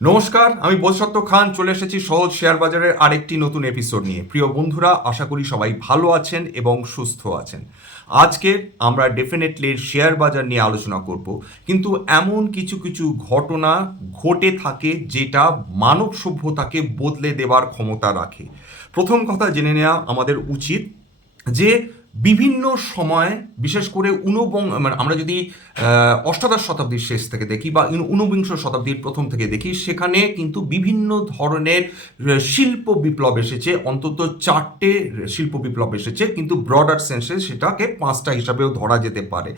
নমস্কার, আমি বোধসত্ত্ব খান, চলে এসেছি সহজ শেয়ার বাজারের আরেকটি নতুন এপিসোড নিয়ে। প্রিয় বন্ধুরা, আশা করি সবাই ভালো আছেন এবং সুস্থ আছেন। আজকে আমরা ডেফিনেটলি শেয়ার বাজার নিয়ে আলোচনা করব, কিন্তু এমন কিছু কিছু ঘটনা ঘটে থাকে যেটা মানব সভ্যতাকে বদলে দেওয়ার ক্ষমতা রাখে। প্রথম কথা জেনে নেওয়া আমাদের উচিত যে বিভিন্ন সময়, বিশেষ করে ঊনবং মানে আমরা যদি অষ্টাদশ শতাব্দীর শেষ থেকে দেখি বা ঊনবিংশ শতাব্দীর প্রথম থেকে দেখি, সেখানে কিন্তু বিভিন্ন ধরনের শিল্প বিপ্লব এসেছে। অন্তত চারটে শিল্প বিপ্লব এসেছে, কিন্তু ব্রডার সেন্সে সেটাকে পাঁচটা হিসাবেও ধরা যেতে পারে।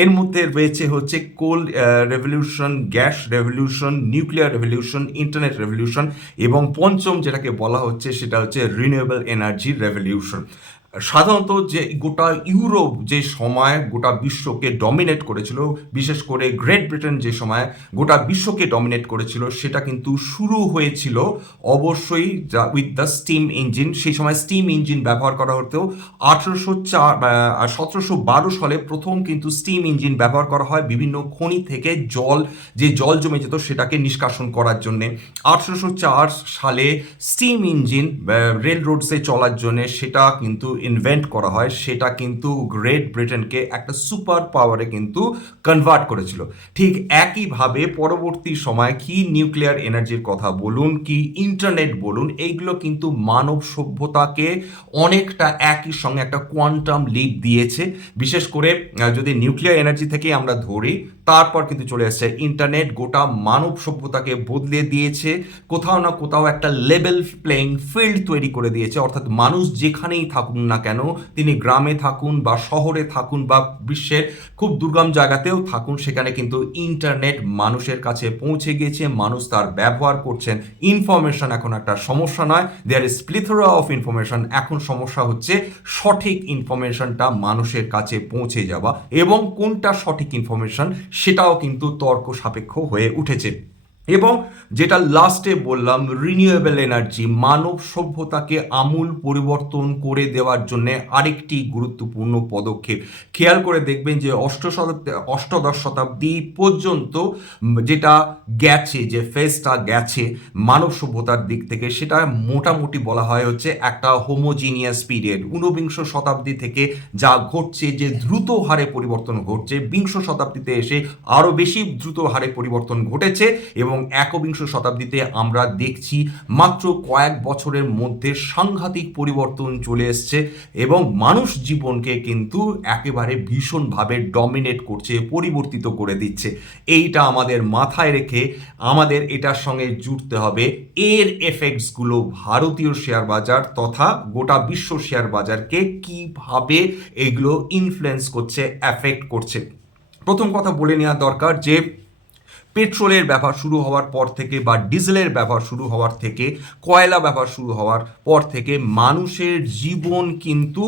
এর মধ্যে রয়েছে হচ্ছে coal revolution gas revolution nuclear revolution internet revolution এবং পঞ্চম যেটাকে বলা হচ্ছে, সেটা হচ্ছে রিনিউয়েবল এনার্জি রেভলিউশন সাধারণত যে গোটা ইউরোপ যে সময় গোটা বিশ্বকে ডমিনেট করেছিল, বিশেষ করে গ্রেট ব্রিটেন যে সময় গোটা বিশ্বকে ডমিনেট করেছিল, সেটা কিন্তু শুরু হয়েছিল অবশ্যই উইথ দ্য স্টিম ইঞ্জিন সেই সময় স্টিম ইঞ্জিন ব্যবহার করা হতো। আঠেরোশো চার সতেরোশো বারো সালে প্রথম কিন্তু স্টিম ইঞ্জিন ব্যবহার করা হয় বিভিন্ন খনি থেকে জল, যে জল জমে যেত সেটাকে নিষ্কাশন করার জন্যে। আঠেরোশো চার সালে স্টিম ইঞ্জিন রেল রোডসে চলার জন্যে সেটা কিন্তু ইনভেন্ট করা হয়, সেটা কিন্তু গ্রেট ব্রিটেনকে একটা সুপার পাওয়ারে কিন্তু কনভার্ট করেছিল। ঠিক একইভাবে পরবর্তী সময় কি নিউক্লিয়ার এনার্জির কথা বলুন, কি ইন্টারনেট বলুন, এইগুলো কিন্তু মানব সভ্যতাকে অনেকটা একই সঙ্গে একটা কোয়ান্টাম লিপ দিয়েছে। বিশেষ করে যদি নিউক্লিয়ার এনার্জি থেকে আমরা ধরি, তারপর কিন্তু চলে আসছে ইন্টারনেট গোটা মানব সভ্যতাকে বদলে দিয়েছে, কোথাও না কোথাও একটা লেভেল প্লেইং ফিল্ড তৈরি করে দিয়েছে। অর্থাৎ মানুষ যেখানেই থাকুন না কেন, তিনি গ্রামে থাকুন বা শহরে থাকুন বা বিশ্বের খুব দুর্গম জায়গাতেও থাকুন, সেখানে কিন্তু ইন্টারনেট মানুষের কাছে পৌঁছে গিয়েছে মানুষ তার ব্যবহার করছেন। ইনফরমেশন এখন একটা সমস্যা নয় there is plethora of information এখন সমস্যা হচ্ছে সঠিক ইনফরমেশনটা মানুষের কাছে পৌঁছে যাওয়া এবং কোনটা সঠিক ইনফরমেশন সেটাও কিন্তু তর্ক সাপেক্ষ হয়ে উঠেছে। এবং যেটা লাস্টে বললাম রিনিউয়েবল এনার্জি মানব সভ্যতাকে আমূল পরিবর্তন করে দেওয়ার জন্য আরেকটি গুরুত্বপূর্ণ পদক্ষেপ। খেয়াল করে দেখবেন যে অষ্ট অষ্টদশ শতাব্দী পর্যন্ত যেটা গেছে, যে ফেসটা গেছে মানব সভ্যতার দিক থেকে, সেটা মোটামুটি বলা হয় হচ্ছে একটা হোমোজিনিয়াস পিরিয়ড ঊনবিংশ শতাব্দী থেকে যা ঘটছে, যে দ্রুত হারে পরিবর্তন ঘটছে, বিংশ শতাব্দীতে এসে আরও বেশি দ্রুত হারে পরিবর্তন ঘটেছে এবং একবিংশ শতাব্দীতে আমরা দেখছি মাত্র কয়েক বছরের মধ্যে সাংঘাতিক পরিবর্তন চলে এসছে এবং মানুষ জীবনকে কিন্তু একেবারে ভীষণভাবে ডমিনেট করছে, পরিবর্তিত করে দিচ্ছে। এইটা আমাদের মাথায় রেখে আমাদের এটার সঙ্গে জুড়তে হবে এর এফেক্টসগুলো ভারতীয় শেয়ার বাজার তথা গোটা বিশ্ব শেয়ার বাজারকে কীভাবে এগুলো ইনফ্লুয়েন্স করছে অ্যাফেক্ট করছে। প্রথম কথা বলে নেওয়া দরকার যে পেট্রোলের ব্যবহার শুরু হওয়ার পর থেকে বা ডিজেলের ব্যবহার শুরু হওয়ার থেকে, কয়লা ব্যবহার শুরু হওয়ার পর থেকে মানুষের জীবন কিন্তু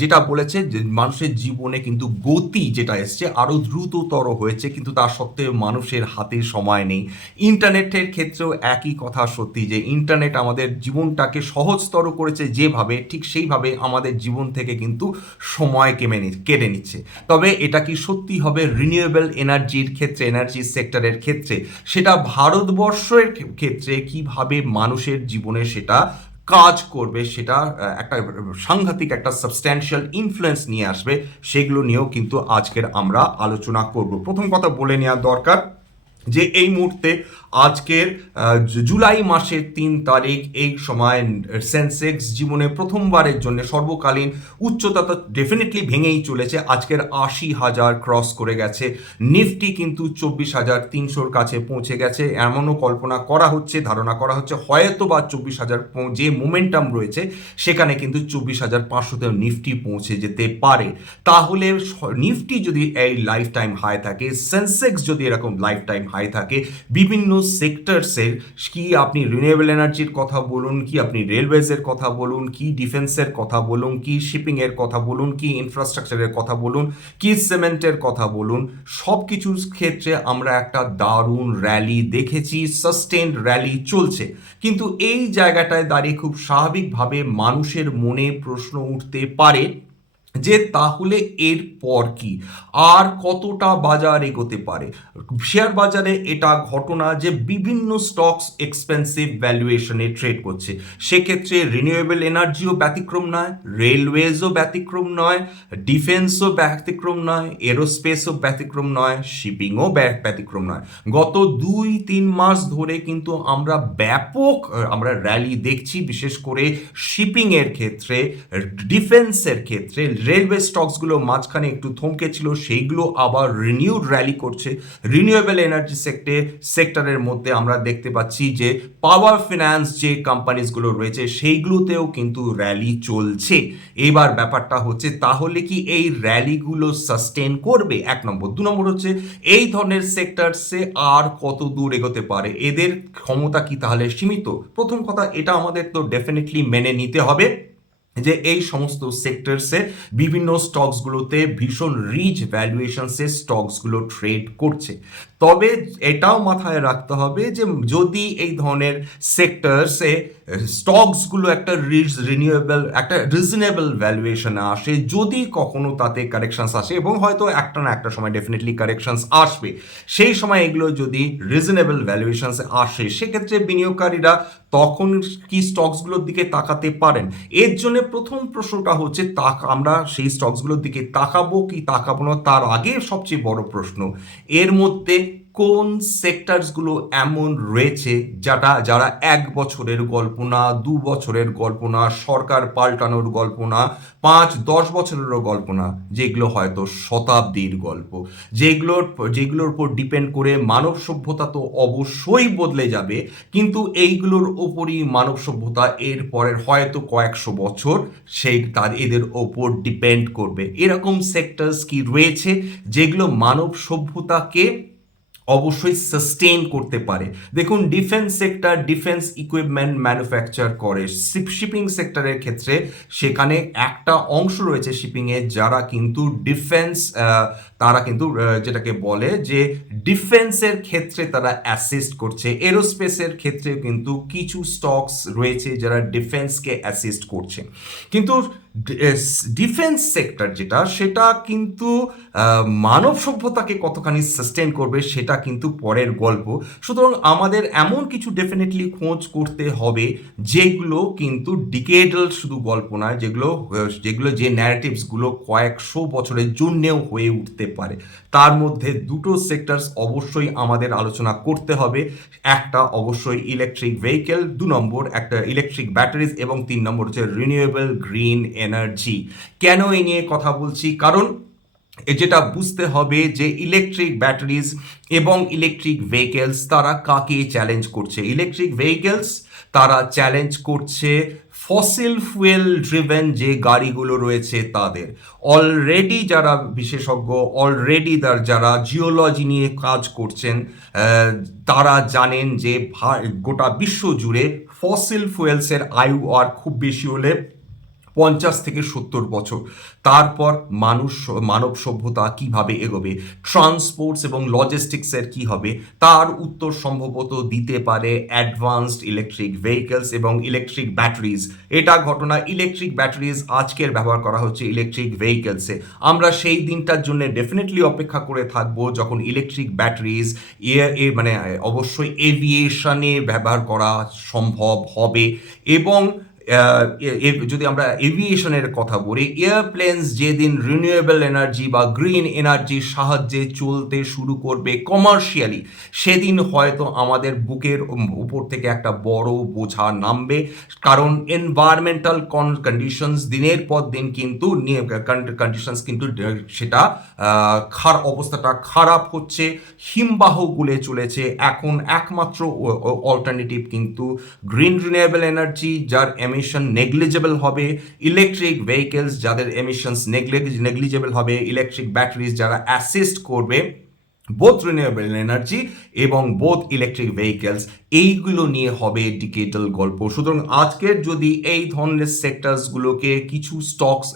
যেটা বলেছে যে মানুষের জীবনে কিন্তু গতি যেটা এসছে আরও দ্রুততর হয়েছে, কিন্তু তা সত্ত্বেও মানুষের হাতে সময় নেই। ইন্টারনেটের ক্ষেত্রেও একই কথা সত্যি যে ইন্টারনেট আমাদের জীবনটাকে সহজতর করেছে যেভাবে, ঠিক সেইভাবে আমাদের জীবন থেকে কিন্তু সময় কেমে কেড়ে নিচ্ছে। তবে এটা কি সত্যি হবে? রিনিউয়েবল এনার্জির ক্ষেত্রে এনার্জি সেক্টরের ক্ষেত্রে, সেটা ভারতবর্ষের ক্ষেত্রে কীভাবে মানুষের জীবনে সেটা কাজ করবে, সেটা একটা সাংঘাতিক একটা সাবস্ট্যান্সিয়াল ইনফ্লুয়েন্স নিয়ে আসবে, সেগুলো নিয়েও কিন্তু আজকের আমরা আলোচনা করব। প্রথম কথা বলে নেওয়া দরকার যে এই মুহূর্তে আজকের জুলাই মাসের তিন তারিখ এই সময় সেন্সেক্স জীবনে প্রথমবারের জন্য সর্বকালীন উচ্চতা তো ডেফিনেটলি ভেঙেই চলেছে। আজকের আশি হাজার ক্রস করে গেছে। নিফটি কিন্তু চব্বিশ হাজার তিনশোর কাছে পৌঁছে গেছে। এমনও কল্পনা করা হচ্ছে, ধারণা করা হচ্ছে, হয়তো বা চব্বিশ হাজার যে মোমেন্টাম রয়েছে, সেখানে কিন্তু চব্বিশ হাজার পাঁচশোতে নিফটি পৌঁছে যেতে পারে। তাহলে নিফটি যদি এই লাইফ টাইম হাই থাকে, সেন্সেক্স যদি এরকম লাইফ টাইম হাই থাকে, বিভিন্ন সেক্টরসের কি আপনি রিনিউয়েবল এনার্জির কথা বলুন, কি আপনি রেলওয়েজের কথা বলুন, কি ডিফেন্সের কথা বলুন, কি শিপিংয়ের কথা বলুন, কি ইনফ্রাস্ট্রাকচারের কথা বলুন, কি সিমেন্টের কথা বলুন সব কিছুর ক্ষেত্রে আমরা একটা দারুণ র্যালি দেখেছি সাস্টেন্ড র্যালি চলছে। কিন্তু এই জায়গাটায় দাঁড়িয়ে খুব স্বাভাবিকভাবে মানুষের মনে প্রশ্ন উঠতে পারে যে তাহলে এর পর কি? আর কতটা বাজার এগোতে পারে? শেয়ার বাজারে এটা ঘটনা যে বিভিন্ন স্টকস এক্সপেন্সিভ ভ্যালুয়েশনে ট্রেড করছে। সেক্ষেত্রে রিনিউয়েবল এনার্জিও ব্যতিক্রম নয়, রেলওয়েজও ব্যতিক্রম নয়, ডিফেন্সও ব্যতিক্রম নয়, এরোস্পেসও ব্যতিক্রম নয়, শিপিংও ব্যতিক্রম নয়। গত দুই, তিন মাস ধরে কিন্তু আমরা ব্যাপক, আমরা র্যালি দেখছি বিশেষ করে শিপিংয়ের ক্ষেত্রে, ডিফেন্সের ক্ষেত্রে রেলওয়ে স্টকসগুলো মাঝখানে একটু থমকে ছিল সেইগুলো আবার রিনিউড র্যালি করছে। রিনিউয়েবল এনার্জি সেক্টে সেক্টরের মধ্যে আমরা দেখতে পাচ্ছি যে পাওয়ার ফিনান্স যে কোম্পানিজগুলো রয়েছে, সেইগুলোতেও কিন্তু র্যালি চলছে। এবার ব্যাপারটা হচ্ছে, তাহলে কি এই র্যালিগুলো সাস্টেন করবে? এক নম্বর। দু নম্বর হচ্ছে, এই ধরনের সেক্টরসে আর কত দূর এগোতে পারে? এদের ক্ষমতা কি তাহলে সীমিত? প্রথম কথা, এটা আমাদের তো ডেফিনেটলি মেনে নিতে হবে। যে এই সমস্ত সেক্টরসে বিভিন্ন স্টকসগুলোতে ভীষণ রিচ ভ্যালুয়েশনসে স্টকসগুলো ট্রেড করছে। তবে এটাও মাথায় রাখতে হবে যে যদি এই ধরনের সেক্টরসে স্টকসগুলো একটা রিনিউয়েবল একটা রিজনেবল ভ্যালুয়েশনে আসে, যদি কখনো তাতে কারেকশনস আসে এবং হয়তো একটা না একটা সময় ডেফিনেটলি কারেকশনস আসবে। সেই সময় এগুলো যদি রিজনেবল ভ্যালুয়েশনসে আসে, সেক্ষেত্রে বিনিয়োগকারীরা তখন কি স্টকসগুলোর দিকে তাকাতে পারেন? এর জন্য প্রথম প্রশ্নটা হচ্ছে, তাক, আমরা সেই স্টকসগুলোর দিকে তাকাবো কি তাকাবো না? তার আগে সবচেয়ে বড় প্রশ্ন, এর মধ্যে কোন সেক্টরসগুলো এমন রয়েছে যারা যারা এক বছরের গল্প না দু বছরের গল্প না সরকার পাল্টানোর গল্প না পাঁচ, দশ বছরেরও গল্প না যেগুলো হয়তো শতাব্দীর গল্প। যেগুলোর যেগুলোর উপর ডিপেন্ড করে মানব সভ্যতা তো অবশ্যই বদলে যাবে, কিন্তু এইগুলোর ওপরই মানব সভ্যতা এর পরের হয়তো কয়েকশো বছর সেই, তার এদের ওপর ডিপেন্ড করবে। এরকম সেক্টরস কি রয়েছে যেগুলো মানব সভ্যতাকে অবশ্যই সাস্টেন করতে পারে। দেখুন defence sector defence equipment manufacture করে। শিপিং সেক্টরের ক্ষেত্রে সেখানে একটা অংশ রয়েছে শিপিংয়ে যারা কিন্তু ডিফেন্স তারা কিন্তু যেটাকে বলে যে ডিফেন্সের ক্ষেত্রে তারা অ্যাসিস্ট করছে। এরোস্পেসের ক্ষেত্রে কিন্তু কিছু স্টকস রয়েছে যারা ডিফেন্সকে অ্যাসিস্ট করছে। কিন্তু ডিফেন্স সেক্টর যেটা, সেটা কিন্তু মানব সভ্যতাকে কতখানি সাস্টেন করবে সেটা কিন্তু পরের গল্প। সুতরাং আমাদের এমন কিছু ডেফিনেটলি খোঁজ করতে হবে, যেগুলো কিন্তু ডিকেডাল শুধু গল্প নয়, যেগুলো যেগুলো যে ন্যারেটিভসগুলো কয়েকশো বছরের জন্যেও হয়ে উঠতে পারে। তার মধ্যে দুটো সেক্টরস অবশ্যই আমাদের আলোচনা করতে হবে। একটা অবশ্যই ইলেকট্রিক ভেহিকেল দু নম্বর একটা ইলেকট্রিক ব্যাটারিজ এবং তিন নম্বর হচ্ছে রিনিউয়েবল গ্রিন এনার্জি কেন এই নিয়ে কথা বলছি? কারণ যেটা বুঝতে হবে যে ইলেকট্রিক ব্যাটারিজ এবং ইলেকট্রিক ভেহিকেলস তারা কাকে চ্যালেঞ্জ করছে? ইলেকট্রিক ভেহিকেলস তারা চ্যালেঞ্জ করছে ফসিল ফুয়েল ড্রিভেন যে গাড়িগুলো রয়েছে তাদের। অলরেডি যারা বিশেষজ্ঞ অলরেডি যারা জিওলজি নিয়ে কাজ করছেন তারা জানেন যে গোটা বিশ্ব জুড়ে ফসিল ফুয়েলসের আয়ু আর খুব বেশি হলে পঞ্চাশ থেকে সত্তর বছর। তারপর মানুষ, মানব সভ্যতা কীভাবে এগোবে? ট্রান্সপোর্টস এবং লজিস্টিক্সের কি হবে? তার উত্তর সম্ভবত দিতে পারে অ্যাডভান্সড ইলেকট্রিক ভেহিকেলস এবং ইলেকট্রিক ব্যাটারিজ এটা ঘটনা ইলেকট্রিক ব্যাটারিজ আজকের ব্যবহার করা হচ্ছে ইলেকট্রিক ভেহিকেলসে আমরা সেই দিনটার জন্য ডেফিনেটলি অপেক্ষা করে থাকব যখন ইলেকট্রিক ব্যাটারিজ এ মানে অবশ্যই এভিয়েশনে ব্যবহার করা সম্ভব হবে। এবং যদি আমরা এভিয়েশনের কথা বলি এয়ারপ্লেনস যেদিন রিনিউয়েবল এনার্জি বা গ্রিন এনার্জির সাহায্যে চলতে শুরু করবে কমার্শিয়ালি সেদিন হয়তো আমাদের বুকের উপর থেকে একটা বড় বোঝা নামবে। কারণ এনভায়রনমেন্টাল কন্ডিশনস দিনের পর দিন কিন্তু কন্ডিশনস কিন্তু সেটা খার, অবস্থাটা খারাপ হচ্ছে, হিমবাহ গুলে চলেছে। এখন একমাত্র অল্টারনেটিভ কিন্তু গ্রিন রিনিউয়েবল এনার্জি যার এমিশন নেগলিজেবল হবে। ইলেকট্রিক ভেহিকেলস যাদের এমিশনস নেগলিজেবল হবে। ইলেকট্রিক ব্যাটারিজ যারা অ্যাসিস্ট করবে। বোথ রিনিউয়েবল এনার্জি এবং বোথ ইলেকট্রিক ভেহিকেলস এইগুলো নিয়ে হবে ডিকেটাল গল্প। সুতরাং আজকের যদি এই ধরনের সেক্টরসগুলোকে কিছু স্টকস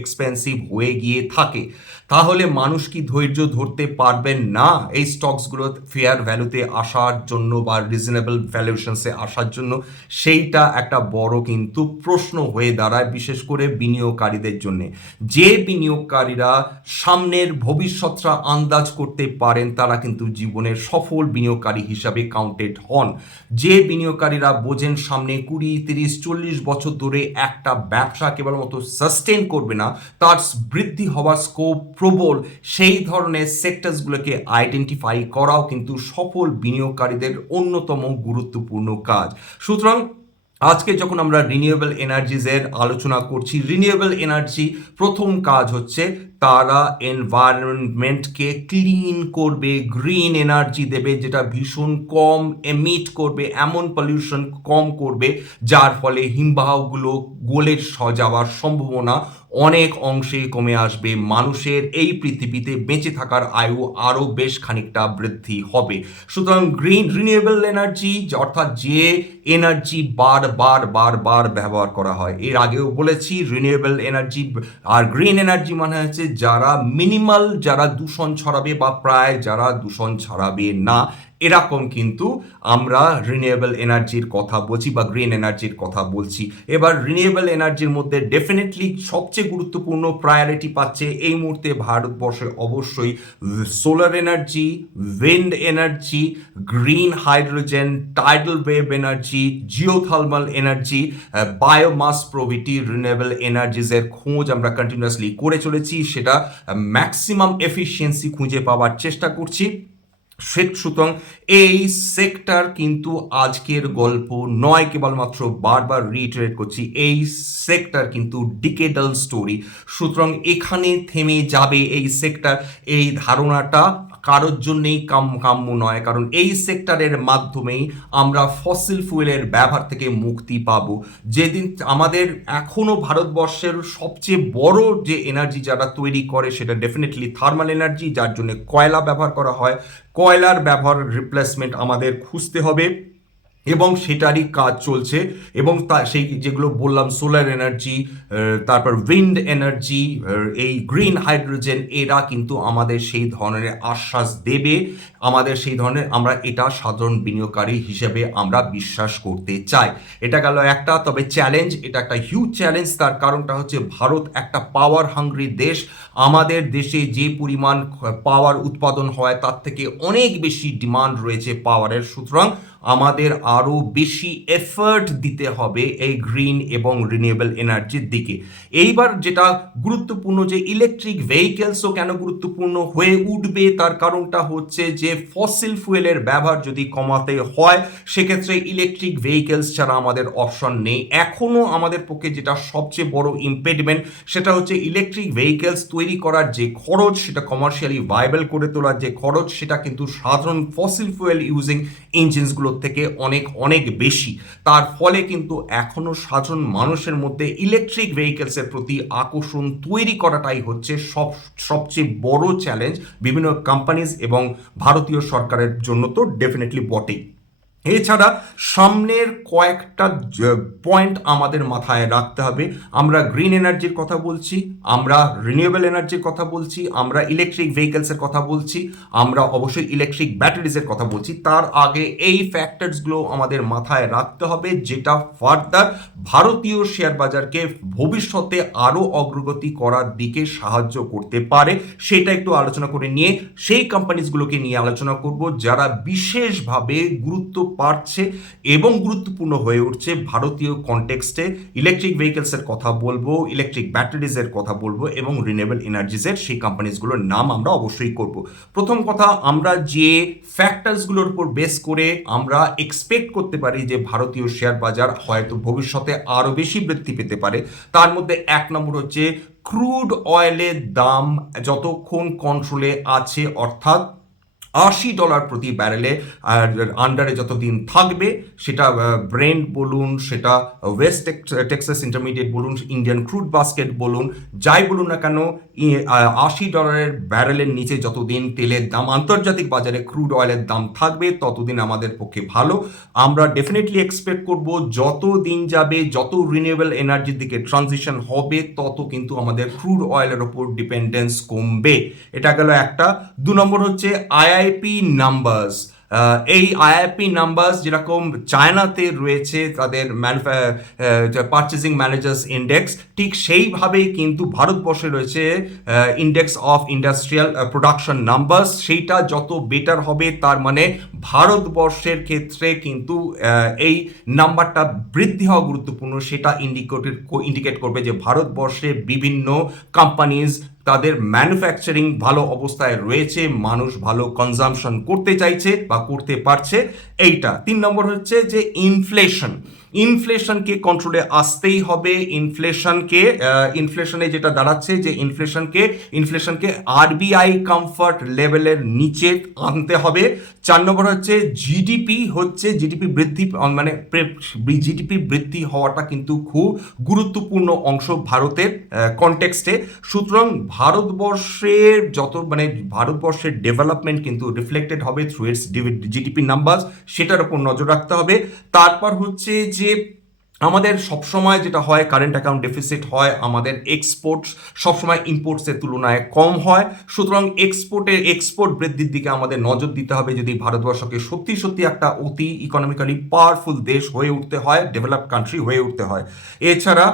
এক্সপেন্সিভ হয়ে গিয়ে থাকে, তাহলে মানুষ কি ধৈর্য ধরতে পারবেন না এই স্টকসগুলো ফেয়ার ভ্যালুতে আসার জন্য বা রিজনেবল ভ্যালুয়েশনসে আসার জন্য? সেইটা একটা বড় কিন্তু প্রশ্ন হয়ে দাঁড়ায়, বিশেষ করে বিনিয়োগকারীদের জন্য। যে বিনিয়োগকারীরা সামনের ভবিষ্যৎটা আন্দাজ করতে পারেন, তারা কিন্তু জীবনের সফল বিনিয়োগকারী হিসাবে কাউন্টেড হন। যে বিনিয়োগকারীরা বোঝেন সামনে কুড়ি, তিরিশ, চল্লিশ বছর ধরে একটা ব্যবসা কেবলমাত্র সাস্টেন করবে না, তার বৃদ্ধি হওয়ার স্কোপ প্রবল, সেই ধরনের সেক্টরসগুলোকে আইডেন্টিফাই করাও কিন্তু সফল বিনিয়োগকারীদের অন্যতম গুরুত্বপূর্ণ কাজ। সুতরাং আজকে যখন আমরা রিনিউয়েবল এনার্জিজের আলোচনা করছি রিনিউয়েবল এনার্জি প্রথম কাজ হচ্ছে তারা এনভায়রনমেন্টকে ক্লিন করবে গ্রিন এনার্জি দেবে, যেটা ভীষণ কম এমিট করবে, এমন পলিউশন কম করবে, যার ফলে হিমবাহগুলো গোলের যাওয়ার সম্ভাবনা অনেক অংশে কমে আসবে। মানুষের এই পৃথিবীতে বেঁচে থাকার আয়ু আরও বেশ খানিকটা বৃদ্ধি হবে। সুতরাং গ্রিন রিনিউয়েবল এনার্জি অর্থাৎ যে এনার্জি বার বার বার বার ব্যবহার করা হয়। এর আগেও বলেছি, রিনিউয়েবল এনার্জি আর গ্রিন এনার্জি মানে হচ্ছে যারা মিনিমাল, যারা দূষণ ছড়াবে বা প্রায় যারা দূষণ ছড়াবে না। এরকম কিন্তু আমরা রিনিউয়েবল এনার্জির কথা বলছি বা গ্রিন এনার্জির কথা বলছি। এবার রিনিউয়েবল এনার্জির মধ্যে ডেফিনেটলি সবচেয়ে গুরুত্বপূর্ণ প্রায়োরিটি পাচ্ছে এই মুহূর্তে ভারতবর্ষে অবশ্যই solar energy wind energy green hydrogen tidal wave energy geothermal energy biomass প্রভিটি renewable এনার্জিজের খোঁজ আমরা কন্টিনিউয়াসলি করে চলেছি। সেটা ম্যাক্সিমাম এফিসিয়েন্সি খুঁজে পাওয়ার চেষ্টা করছি। সুতরাং এই সেক্টর কিন্তু আজকের গল্প নয়, কেবলমাত্র বারবার রিটারেট করছি, এই সেক্টর কিন্তু ডিকেডাল স্টোরি সুতরাং এখানে থেমে যাবে এই সেক্টর এই ধারণাটা কারোর জন্যেই কাম, কাম্য নয়, কারণ এই সেক্টরের মাধ্যমেই আমরা ফসিল ফুয়েলের ব্যবহার থেকে মুক্তি পাব। যেদিন আমাদের এখনও ভারতবর্ষের সবচেয়ে বড় যে এনার্জি যারা তৈরি করে, সেটা ডেফিনেটলি থার্মাল এনার্জি যার জন্য কয়লা ব্যবহার করা হয়। কয়লার ব্যবহার রিপ্লেসমেন্ট আমাদের খুঁজতে হবে। এবং সেটারই কাজ চলছে এবং তা সেই যেগুলো বললাম সোলার এনার্জি তারপর উইন্ড এনার্জি এই গ্রিন হাইড্রোজেন এরা কিন্তু আমাদের সেই ধরনের আশ্বাস দেবে। আমাদের সেই ধরনের আমরা এটা সাধারণ বিনিয়োগকারী হিসেবে আমরা বিশ্বাস করতে চাই। এটা গেল একটা, তবে চ্যালেঞ্জ এটা একটা হিউজ চ্যালেঞ্জ তার কারণটা হচ্ছে ভারত একটা পাওয়ার হাঙ্গ্রি দেশ। আমাদের দেশে যে পরিমাণ পাওয়ার উৎপাদন হয়, তার থেকে অনেক বেশি ডিমান্ড রয়েছে পাওয়ারের সুতরাং আমাদের আরও বেশি এফার্ট দিতে হবে এই গ্রিন এবং রিনিউয়েবল এনার্জির দিকে। এইবার যেটা গুরুত্বপূর্ণ যে ইলেকট্রিক ভেহিকেলসও কেন গুরুত্বপূর্ণ হয়ে উঠবে, তার কারণটা হচ্ছে যে ফসিল ফুয়েলের ব্যবহার যদি কমাতে হয়, সেক্ষেত্রে ইলেকট্রিক ভেহিকেলস ছাড়া আমাদের অপশন নেই। এখনও আমাদের পক্ষে যেটা সবচেয়ে বড় ইম্পেডিমেন্ট সেটা হচ্ছে ইলেকট্রিক ভেহিকেলস তৈরি করার যে খরচ, সেটা কমার্শিয়ালি ভাইবেল করে তোলার যে খরচ, সেটা কিন্তু সাধারণ ফসিল ফুয়েল ইউজিং ইঞ্জিনসগুলো থেকে অনেক অনেক বেশি। তার ফলে কিন্তু এখনও সাধারণ মানুষের মধ্যে ইলেকট্রিক ভেহিকেলসের প্রতি আকর্ষণ তৈরি করাটাই হচ্ছে সব, সবচেয়ে বড় চ্যালেঞ্জ বিভিন্ন কোম্পানিজ এবং ভারতীয় সরকারের জন্য তো ডেফিনেটলি বটেই। এছাড়া সামনের কয়েকটা পয়েন্ট আমাদের মাথায় রাখতে হবে। আমরা গ্রিন এনার্জির কথা বলছি, আমরা রিনিউয়েবল এনার্জির কথা বলছি, আমরা ইলেকট্রিক ভেহিকেলসের কথা বলছি, আমরা অবশ্যই ইলেকট্রিক ব্যাটারিজের কথা বলছি। তার আগে এই ফ্যাক্টরসগুলো আমাদের মাথায় রাখতে হবে, যেটা ফার্দার ভারতীয় শেয়ার বাজারকে ভবিষ্যতে আরও অগ্রগতি করার দিকে সাহায্য করতে পারে। সেটা একটু আলোচনা করে নিয়ে সেই কোম্পানিজগুলোকে নিয়ে আলোচনা করব, যারা বিশেষভাবে গুরুত্ব পারছে এবং গুরুত্বপূর্ণ হয়ে উঠছে ভারতীয় কনটেক্সটে ইলেকট্রিক ভেহিকেলসের কথা বলব ইলেকট্রিক ব্যাটারিজের কথা বলব এবং রিনিউয়েবল এনার্জিজের সেই কোম্পানিজগুলোর নাম আমরা অবশ্যই করব। প্রথম কথা, আমরা যে ফ্যাক্টরসগুলোর উপর বেস করে আমরা এক্সপেক্ট করতে পারি যে ভারতীয় শেয়ার বাজার হয়তো ভবিষ্যতে আরও বেশি বৃদ্ধি পেতে পারে, তার মধ্যে এক নম্বর হচ্ছে ক্রুড অয়েলের দাম যতক্ষণ কন্ট্রোলে আছে, অর্থাৎ আশি ডলার প্রতি ব্যারেলে আন্ডারে যতদিন থাকবে, সেটা ব্রেন্ড বলুন, সেটা ওয়েস্ট টেক্সাস ইন্টারমিডিয়েট বলুন ইন্ডিয়ান ক্রুড বাস্কেট বলুন, যাই বলুন না কেন আশি ডলারের ব্যারেলের নিচে যতদিন তেলের দাম, আন্তর্জাতিক বাজারে ক্রুড অয়েলের দাম থাকবে, ততদিন আমাদের পক্ষে ভালো। আমরা ডেফিনেটলি এক্সপেক্ট করব যত দিন যাবে, যত রিনিউয়েবল এনার্জির দিকে ট্রানজিশন হবে, তত কিন্তু আমাদের ক্রুড অয়েলের ওপর ডিপেন্ডেন্স কমবে। এটা গেল একটা। দু নম্বর হচ্ছে আইআইপি নাম্বারস এই আইআইপি নাম্বারস যেরকম চায়নাতে রয়েছে তাদের পারচেসিং ম্যানেজার্স ইন্ডেক্স ঠিক সেইভাবেই কিন্তু ভারতবর্ষে রয়েছে index of industrial production numbers সেইটা যত বেটার হবে, তার মানে ভারতবর্ষের ক্ষেত্রে কিন্তু এই নাম্বারটা বৃদ্ধি হওয়া গুরুত্বপূর্ণ। সেটা ইন্ডিকেটেড ইন্ডিকেট করবে যে ভারতবর্ষে বিভিন্ন কোম্পানিজ তাদের ম্যানুফ্যাকচারিং ভালো অবস্থায় রয়েছে, মানুষ ভালো কনজামশন করতে চাইছে বা করতে পারছে। এইটা। তিন নম্বর হচ্ছে যে ইনফ্লেশন ইনফ্লেশনকে কন্ট্রোলে আসতেই হবে। ইনফ্লেশনকে ইনফ্লেশনে যেটা দাঁড়াচ্ছে যে ইনফ্লেশনকে ইনফ্লেশনকে আরবিআই কমফর্ট লেভেলের নিচে আনতে হবে। চার নম্বর হচ্ছে জিডিপি হচ্ছে জিডিপি বৃদ্ধি মানে জিডিপি বৃদ্ধি হওয়াটা কিন্তু খুব গুরুত্বপূর্ণ অংশ ভারতের কনটেক্সটে সুতরাং ভারতবর্ষের যত মানে ভারতবর্ষের ডেভেলপমেন্ট কিন্তু রিফ্লেক্টেড হবে থ্রু ইটস জিডিপি নাম্বার সেটার উপর নজর রাখতে হবে। তারপর হচ্ছে যে আমাদের সবসময় যেটা হয় কারেন্ট অ্যাকাউন্ট ডেফিসিট হয়, আমাদের এক্সপোর্ট সবসময় ইম্পোর্টসের তুলনায় কম হয়। সুতরাং এক্সপোর্টের এক্সপোর্ট বৃদ্ধির দিকে আমাদের নজর দিতে হবে যদি ভারতবর্ষকে সত্যি সত্যি একটা অতি ইকোনমিক্যালি পাওয়ারফুল দেশ হয়ে উঠতে হয় ডেভেলপ কান্ট্রি হয়ে উঠতে হয়। এছাড়া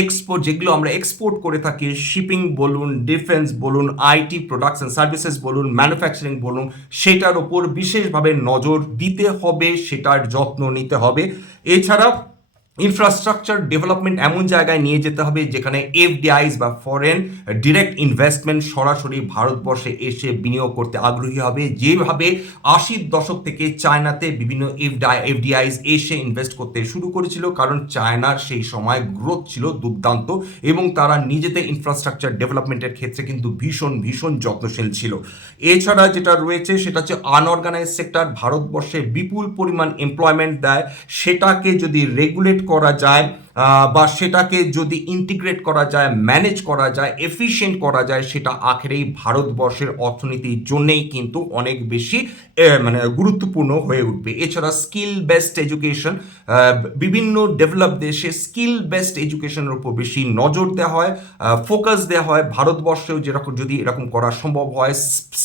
এক্সপোর্ট যেগুলো আমরা এক্সপোর্ট করে থাকি শিপিং বলুন ডিফেন্স বলুন আইটি প্রোডাক্টস অ্যান্ড সার্ভিসেস বলুন ম্যানুফ্যাকচারিং বলুন, সেটার ওপর বিশেষভাবে নজর দিতে হবে, সেটার যত্ন নিতে হবে। এছাড়া ইনফ্রাস্ট্রাকচার ডেভেলপমেন্ট এমন জায়গায় নিয়ে যেতে হবে যেখানে এফডিআইস বা ফরেন ডিরেক্ট ইনভেস্টমেন্ট সরাসরি ভারতবর্ষে এসে বিনিয়োগ করতে আগ্রহী হবে। যেভাবে আশির দশক থেকে চায়নাতে বিভিন্ন এফডিআই এফডিআইস এসে ইনভেস্ট করতে শুরু করেছিল, কারণ চায়নার সেই সময় গ্রোথ ছিল দুর্দান্ত এবং তারা নিজেদের ইনফ্রাস্ট্রাকচার ডেভেলপমেন্টের ক্ষেত্রে কিন্তু ভীষণ ভীষণ যত্নশীল ছিল। এছাড়া যেটা রয়েছে সেটা হচ্ছে আনঅর্গানাইজ সেক্টর ভারতবর্ষে বিপুল পরিমাণ এমপ্লয়মেন্ট দেয়। সেটাকে যদি রেগুলেট করা যায়। বা সেটাকে যদি ইন্টিগ্রেট করা যায় ম্যানেজ করা যায় এফিশিয়েন্ট করা যায়, সেটা আখেরেই ভারতবর্ষের অর্থনীতির জন্যেই কিন্তু অনেক বেশি মানে গুরুত্বপূর্ণ হয়ে উঠবে। এছাড়া স্কিল বেসড এডুকেশন বিভিন্ন ডেভেলপ দেশে স্কিল বেসড এডুকেশনের উপর বেশি নজর দেওয়া হয় ফোকাস দেওয়া হয়। ভারতবর্ষেও যেরকম যদি এরকম করা সম্ভব হয়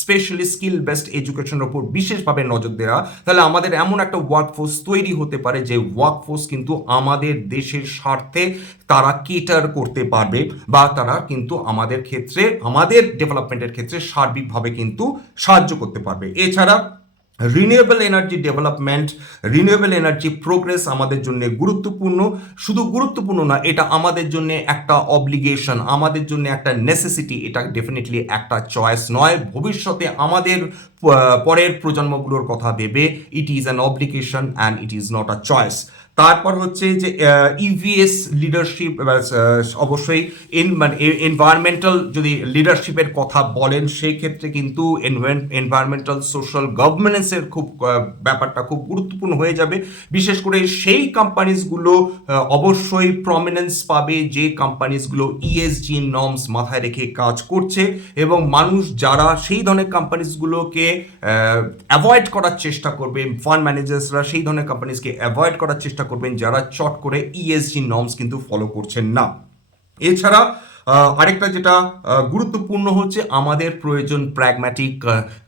স্পেশালি স্কিল বেসড এডুকেশনের উপর বিশেষভাবে নজর দেওয়া, তাহলে আমাদের এমন একটা ওয়ার্কফোর্স তৈরি হতে পারে, যে ওয়ার্কফোর্স কিন্তু আমাদের দেশের স্বার্থে তারা কেটার করতে পারবে বা তারা কিন্তু আমাদের ক্ষেত্রে, আমাদের ডেভেলপমেন্টের ক্ষেত্রে সার্বিকভাবে কিন্তু সাহায্য করতে পারবে। এছাড়া renewable energy development renewable energy progress আমাদের জন্য গুরুত্বপূর্ণ। শুধু গুরুত্বপূর্ণ না, এটা আমাদের জন্য একটা অব্লিগেশন আমাদের জন্য একটা নেসেসিটি এটা ডেফিনেটলি একটা চয়েস নয়। ভবিষ্যতে আমাদের পরের প্রজন্মগুলোর কথা ভেবে it is an obligation and it is not a choice তারপর হচ্ছে যে ইভিএস লিডারশিপ অবশ্যই এন মানে এনভায়রনমেন্টাল যদি লিডারশিপের কথা বলেন সেই ক্ষেত্রে কিন্তু এনভায়রনমেন্টাল সোশ্যাল গভর্নেন্সের খুব ব্যাপারটা খুব গুরুত্বপূর্ণ হয়ে যাবে। বিশেষ করে সেই কোম্পানিজগুলো অবশ্যই প্রমিনেন্স পাবে যে কোম্পানিজগুলো ইএসজি নর্মস মাথায় রেখে কাজ করছে এবং মানুষ যারা সেই ধরনের কোম্পানিজগুলোকে অ্যাভয়েড করার চেষ্টা করবে ফান্ড ম্যানেজার্সরা সেই ধরনের কোম্পানিজকে অ্যাভয়েড করার চেষ্টা করবেন যারা চট করে ইএসজি নর্মস কিন্তু ফলো করছেন না। এছাড়া আরেকটা যেটা গুরুত্বপূর্ণ হচ্ছে আমাদের প্রয়োজন প্র্যাগম্যাটিক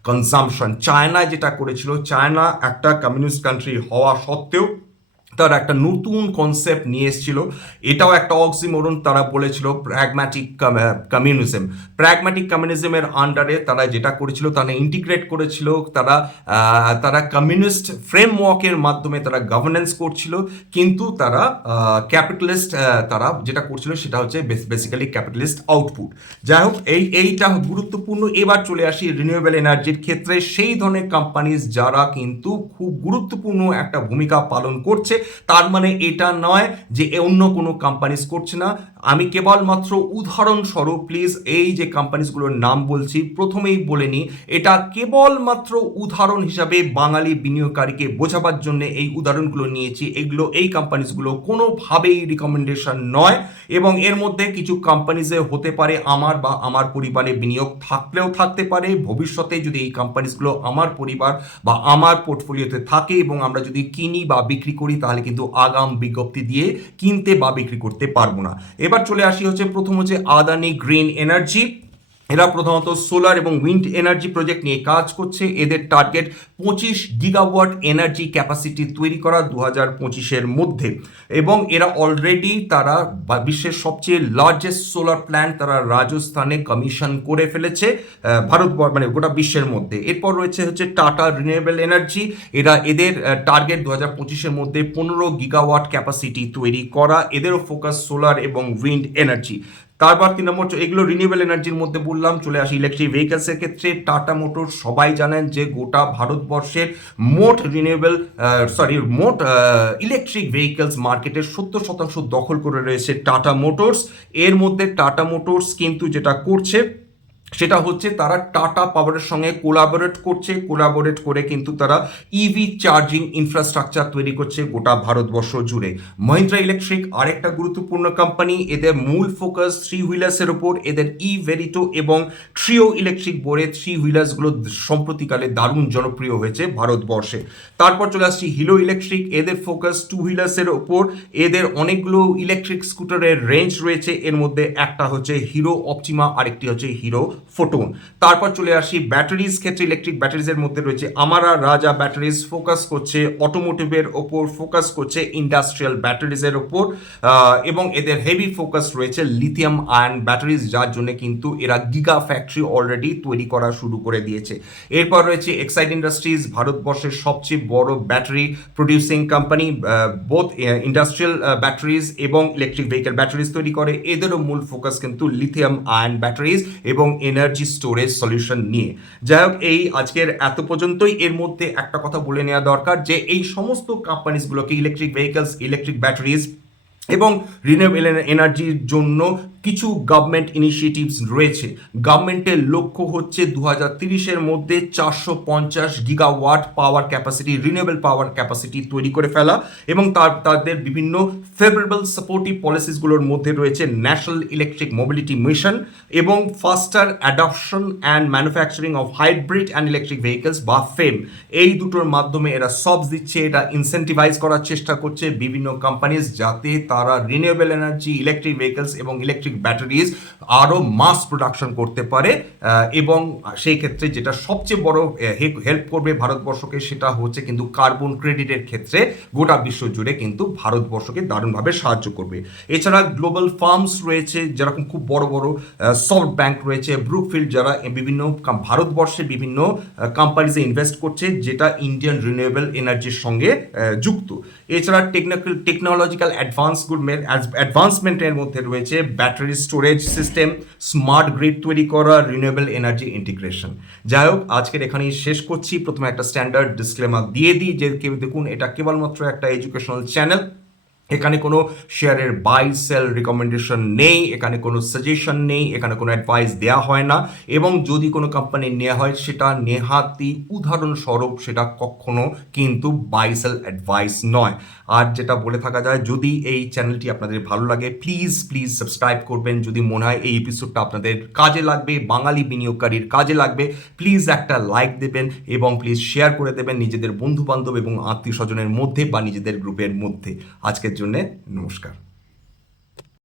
কনজামশন চায়না যেটা করেছিল, চায়না একটা কমিউনিস্ট কান্ট্রি হওয়া সত্ত্বেও তারা একটা নতুন কনসেপ্ট নিয়ে এসেছিল। এটাও একটা অক্সিমোরন তারা বলেছিল প্র্যাগম্যাটিক কমিউনিজম প্র্যাগম্যাটিক কমিউনিজমের আন্ডারে তারা যেটা করেছিল, তারা ইন্টিগ্রেট করেছিল, তারা তারা কমিউনিস্ট ফ্রেমওয়ার্কের মাধ্যমে তারা গভর্নেন্স করছিল, কিন্তু তারা ক্যাপিটালিস্ট তারা যেটা করছিল সেটা হচ্ছে বেসিক্যালি ক্যাপিটালিস্ট আউটপুট যাই হোক, এই, এইটা গুরুত্বপূর্ণ। এবার চলে আসি রিনিউয়েবল এনার্জির ক্ষেত্রে। সেই ধরনের কোম্পানিজ যারা কিন্তু খুব গুরুত্বপূর্ণ একটা ভূমিকা পালন করছে। তার মানে এটা নয় যে অন্য কোনো কোম্পানিজ করছে না। আমি কেবলমাত্র উদাহরণস্বরূপ প্লিজ এই যে কোম্পানিজগুলোর নাম বলছি, প্রথমেই বলে নিই এটা কেবলমাত্র উদাহরণ হিসাবে বাঙালি বিনিয়োগকারীকে বোঝাবার জন্য এই উদাহরণগুলো নিয়েছি। এগুলো, এই কোম্পানিজগুলো কোনোভাবেই রিকমেন্ডেশন নয় এবং এর মধ্যে কিছু কোম্পানিজে হতে পারে আমার বা আমার পরিবারে বিনিয়োগ থাকলেও থাকতে পারে, ভবিষ্যতে যদি এই কোম্পানিজগুলো আমার পরিবার বা আমার পোর্টফোলিওতে থাকে এবং আমরা যদি কিনি বা বিক্রি করি, তাহলে কিন্তু আগাম বিজ্ঞপ্তি দিয়ে কিনতে বা বিক্রি করতে পারব না। এবার চলে আসি হচ্ছে প্রথম হচ্ছে আদানি গ্রিন এনার্জি। এরা প্রধানত সোলার এবং উইন্ড এনার্জি প্রজেক্ট নিয়ে কাজ করছে। এদের টার্গেট পঁচিশ গিগাওয়াট এনার্জি ক্যাপাসিটি তৈরি করা দু হাজার পঁচিশের মধ্যে। এবং এরা অলরেডি তারা বিশ্বের সবচেয়ে লার্জেস্ট সোলার প্ল্যান্ট তারা রাজস্থানে কমিশন করে ফেলেছে ভারত মানে গোটা বিশ্বের মধ্যে। এরপর রয়েছে হচ্ছে টাটা রিনিউয়েবল এনার্জি এরা এদের টার্গেট দু হাজার পঁচিশের মধ্যে পনেরো গিগাওয়াট ক্যাপাসিটি তৈরি করা। এদেরও ফোকাস সোলার এবং উইন্ড এনার্জি তারপর তিন নম্বর এগুলো রিনিউয়েবল এনার্জির মধ্যে বললাম, চলে আসি ইলেকট্রিক ভেহিকেলসের ক্ষেত্রে। টাটা মোটর সবাই জানেন যে গোটা ভারতবর্ষের মোট রিনিউয়েবল সরি মোট ইলেকট্রিক ভেহিকেলস মার্কেটের সত্তর শতাংশ দখল করে রয়েছে টাটা মোটরস এর মধ্যে টাটা মোটরস কিন্তু যেটা করছে সেটা হচ্ছে তারা টাটা পাওয়ারের সঙ্গে কোলাবোরেট করছে কোলাবোরেট করে কিন্তু তারা ইভি চার্জিং ইনফ্রাস্ট্রাকচার তৈরি করছে গোটা ভারতবর্ষ জুড়ে। মহিন্দ্রা ইলেকট্রিক আরেকটা গুরুত্বপূর্ণ কোম্পানি এদের মূল ফোকাস থ্রি হুইলার্সের ওপর এদের ই ভেরিটো এবং ট্রিও ইলেকট্রিক বোর্ডে থ্রি হুইলার্সগুলো সম্প্রতিকালে দারুণ জনপ্রিয় হয়েছে ভারতবর্ষে। তারপর চলে আসছি হিলো ইলেকট্রিক এদের ফোকাস টু হুইলার্সের ওপর এদের অনেকগুলো ইলেকট্রিক স্কুটারের রেঞ্জ রয়েছে, এর মধ্যে একটা হচ্ছে হিরো অপটিমা আরেকটি হচ্ছে হিরো ফোটন। তারপর চলে আসি ব্যাটারিজ ক্ষেত্রে ইলেকট্রিক ব্যাটারিজের মধ্যে রয়েছে আমারা রাজা ব্যাটারিজ ফোকাস করছে অটোমোটিভের ওপর ফোকাস করছে ইন্ডাস্ট্রিয়াল ব্যাটারিজের ওপর এবং এদের হেভি ফোকাস রয়েছে লিথিয়াম আয়ন ব্যাটারিজ যার জন্য কিন্তু এরা গিগা ফ্যাক্টরি অলরেডি তৈরি করা শুরু করে দিয়েছে। এরপর রয়েছে এক্সাইড ইন্ডাস্ট্রিজ ভারতবর্ষের সবচেয়ে বড় battery producing company both industrial batteries এবং ইলেকট্রিক ভেহিকেল ব্যাটারিজ তৈরি করে। এদেরও মূল ফোকাস কিন্তু লিথিয়াম আয়ন ব্যাটারিজ এবং এনার্জি স্টোরেজ সলিউশন নিয়ে। যাই হোক এই আজকের এত পর্যন্তই। এর মধ্যে একটা কথা বলে নেওয়া দরকার যে, এই সমস্ত কোম্পানিজগুলোকে ইলেকট্রিক ভেহিকলস ইলেকট্রিক ব্যাটারিজ এবং রিনিউয়েবল এনার্জির জন্য কিছু গভর্নমেন্ট ইনিশিয়েটিভস রয়েছে। গভর্নমেন্টের লক্ষ্য হচ্ছে দু হাজার তিরিশের মধ্যে চারশো পঞ্চাশ gigawatt power capacity renewable power capacity তৈরি করে ফেলা এবং তার, তাদের বিভিন্ন ফেভারেবল সাপোর্টিভ পলিসিসগুলোর মধ্যে রয়েছে ন্যাশনাল ইলেকট্রিক মোবিলিটি মিশন এবং faster adoption and manufacturing of hybrid and electric vehicles বা ফেম এই দুটোর মাধ্যমে এরা সবস দিচ্ছে এটা ইনসেন্টিভাইজ করার চেষ্টা করছে বিভিন্ন কোম্পানিজ যাতে তারা রিনিউয়েবল এনার্জি ইলেকট্রিক ভেহিকেলস এবং ইলেকট্রিক ব্যাটারিজ আরও মাস প্রোডাকশন করতে পারে এবং সেই ক্ষেত্রে যেটা সবচেয়ে বড় হেল্প করবে ভারতবর্ষকে সেটা হচ্ছে কিন্তু কার্বন ক্রেডিটের ক্ষেত্রে গোটা বিশ্ব জুড়ে কিন্তু ভারতবর্ষকে দারুণভাবে সাহায্য করবে। এছাড়া গ্লোবাল ফার্মস রয়েছে, যেরকম খুব বড় বড় সফট ব্যাংক রয়েছে ব্রুকফিল্ড যারা বিভিন্ন ভারতবর্ষে বিভিন্ন কোম্পানিজে ইনভেস্ট করছে, যেটা ইন্ডিয়ান রিনিউয়েবল এনার্জির সঙ্গে যুক্ত। এছাড়া টেকনিক্যাল টেকনোলজিক্যাল অ্যাডভান্সমেন্ট অ্যাডভান্সমেন্টের মধ্যে রয়েছে battery storage system smart grid তৈরি করা রিনিউয়েবল এনার্জি ইন্টিগ্রেশন যাই হোক আজকের এখানেই শেষ করছি। প্রথমে একটা স্ট্যান্ডার্ড ডিসক্লেমার দিয়ে দিই যে কেউ দেখুন, এটা কেবলমাত্র একটা এডুকেশনাল চ্যানেল এখানে কোনো শেয়ারের বাই সেল রিকমেন্ডেশন নেই, এখানে কোনো সাজেশন নেই, এখানে কোনো অ্যাডভাইস দেওয়া হয় না। এবং যদি কোনো কোম্পানি নেওয়া হয়, সেটা নেহাতি উদাহরণস্বরূপ সেটা কখনো কিন্তু বাই সেল অ্যাডভাইস নয়। আর যেটা বলে থাকা যায়, যদি এই চ্যানেলটি আপনাদের ভালো লাগে প্লিজ প্লিজ সাবস্ক্রাইব করবেন। যদি মনে হয় এই এপিসোডটা আপনাদের কাজে লাগবে, বাঙালি বিনিয়োগকারীর কাজে লাগবে প্লিজ একটা লাইক দেবেন এবং প্লিজ শেয়ার করে দেবেন নিজেদের বন্ধু বান্ধব এবং আত্মীয় স্বজনের মধ্যে বা নিজেদের গ্রুপের মধ্যে। আজকের জন্যে নমস্কার।